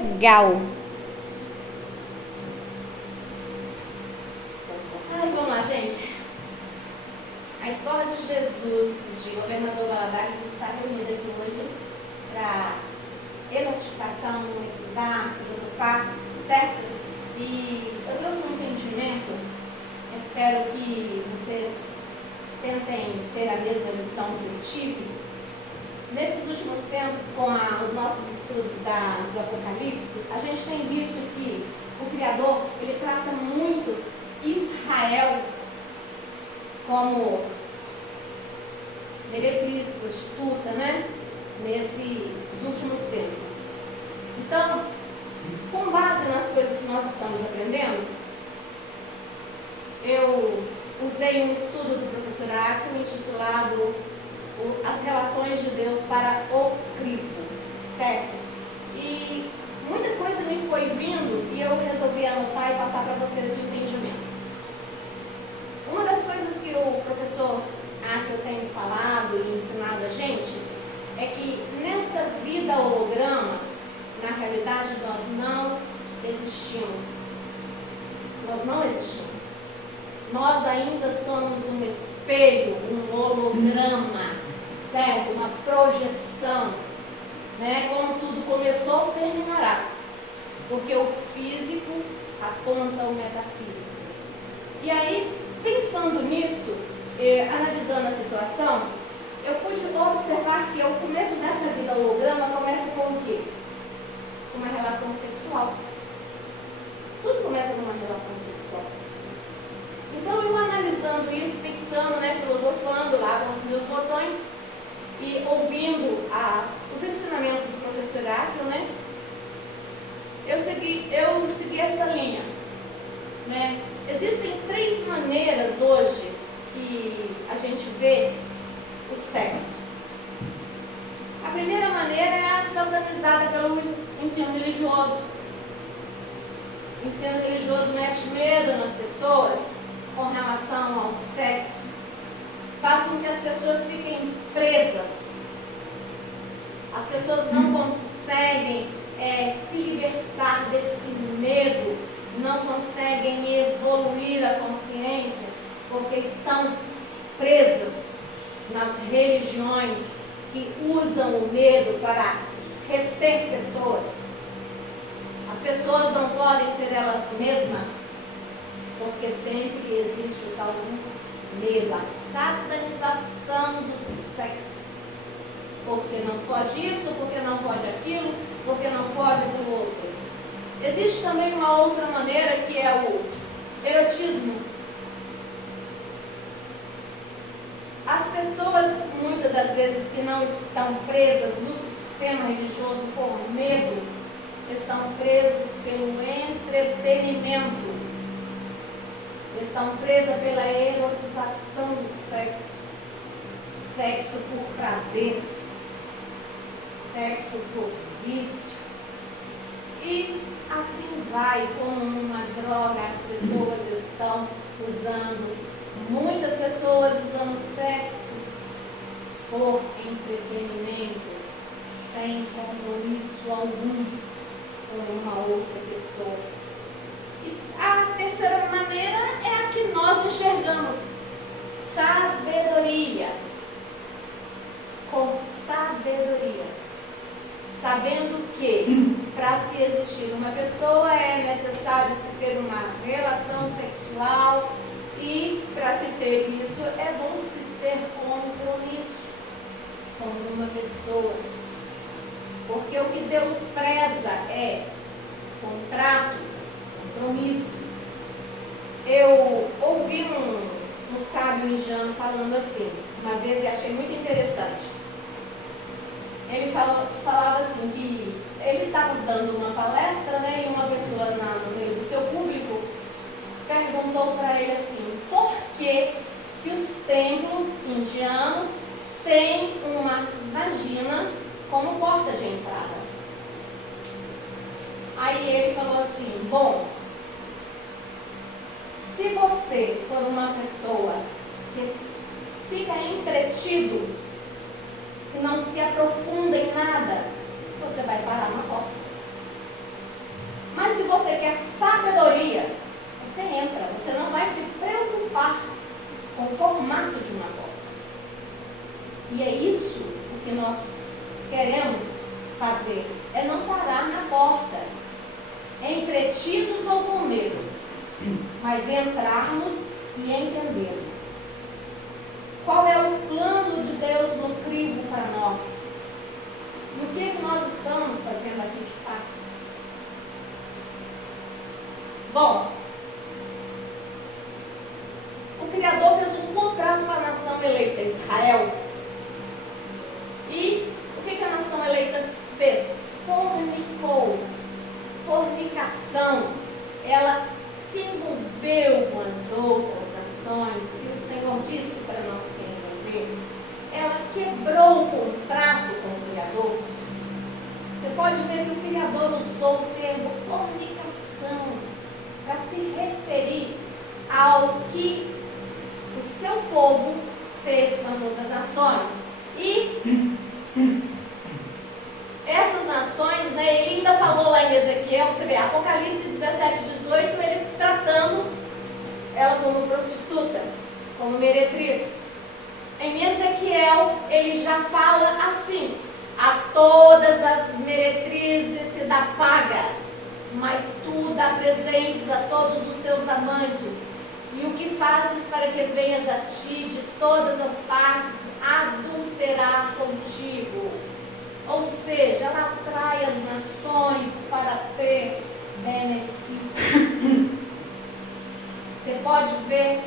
legal. Ai, vamos lá, gente. A Escola de Jesus de Governador Valadares está reunida aqui hoje para emancipação, estudar, filosofar, certo? E eu trouxe um entendimento, espero que vocês tentem ter a mesma lição que eu tive. Nesses últimos tempos, com os nossos estudos do Apocalipse, a gente tem visto que o Criador, ele trata muito Israel como meretriz, prostituta, né? Nesses últimos tempos. Então, com base nas coisas que nós estamos aprendendo, eu usei um estudo do professor Acro intitulado As Relações de Deus para o Crivo, certo? E muita coisa me foi vindo e eu resolvi anotar e passar para vocês o entendimento. Uma das coisas que o professor Acro tem falado e ensinado a gente é que nessa vida holograma, na realidade, nós não existimos. Nós não existimos. Nós ainda somos um espelho, um holograma, certo? Uma projeção, né? Como tudo começou, terminará. Porque o físico aponta o metafísico. E aí, pensando nisso, analisando a situação, eu pude observar que o começo dessa vida holograma começa com o quê? Com uma relação sexual. Tudo começa com uma relação sexual. Então, eu analisando isso, pensando, né, filosofando lá com os meus botões e ouvindo os ensinamentos do professor Acro, né, eu segui essa linha, né? Existem 3 maneiras hoje que a gente vê o sexo. A primeira maneira é a satanizada pelo ensino religioso. O ensino religioso mete medo nas pessoas com relação ao sexo, faz com que as pessoas fiquem presas. As pessoas não conseguem se libertar desse medo, não conseguem evoluir a consciência, porque estão presas nas religiões que usam o medo para reter pessoas. As pessoas não podem ser elas mesmas, porque sempre existe o tal medo, a satanização do sexo. Porque não pode isso, porque não pode aquilo, porque não pode aquilo outro. Existe também uma outra maneira que é o erotismo. As pessoas, muitas das vezes, que não estão presas no sistema religioso por medo, estão presas pelo entretenimento. Estão presas pela erotização do sexo. Sexo por prazer. Sexo por vício. E assim vai, como uma droga, as pessoas estão usando, muitas pessoas usando sexo por entretenimento, sem compromisso algum com uma outra pessoa. E a terceira maneira é a que nós enxergamos, sabedoria. Com sabedoria. Sabendo que para se existir uma pessoa é necessário se ter uma relação sexual e para se ter isso é bom se ter compromisso com uma pessoa. Porque o que Deus preza é contrato, compromisso. Eu ouvi um sábio indiano falando assim, uma vez e achei muito interessante. Ele falava assim que ele estava dando uma palestra, né, e uma pessoa no meio do seu público perguntou para ele assim, por que os templos indianos têm uma vagina como porta de entrada? Aí ele falou assim, bom, se você for uma pessoa que fica entretido, que não se aprofunda em nada, você vai parar na porta. você quer sabedoria, você entra, você não vai se preocupar com o formato de uma porta. E é isso o que nós queremos fazer, é não parar na porta, entretidos ou com medo, mas entrarmos e entendermos. Qual é o plano de Deus no crivo para nós? E o que nós estamos fazendo aqui de fato? Bom, o Criador fez um contrato com a nação eleita, Israel. E o que a nação eleita fez? Fornicou. Fornicação. Ela se envolveu com as outras nações que o Senhor disse para não se envolver. Ela quebrou o contrato com o Criador. Você pode ver que o Criador usou o termo fornicação para se referir ao que o seu povo fez com as outras nações. E essas nações, ele ainda falou lá em Ezequiel, você vê, Apocalipse 17, 18, ele tratando ela como prostituta, como meretriz. Em Ezequiel, ele já fala assim: a todas as meretrizes se dá paga, mas tu dá presentes a todos os seus amantes, e o que fazes para que venhas a ti de todas as partes adulterar contigo? Ou seja, ela atrai as nações para ter benefícios. Você pode ver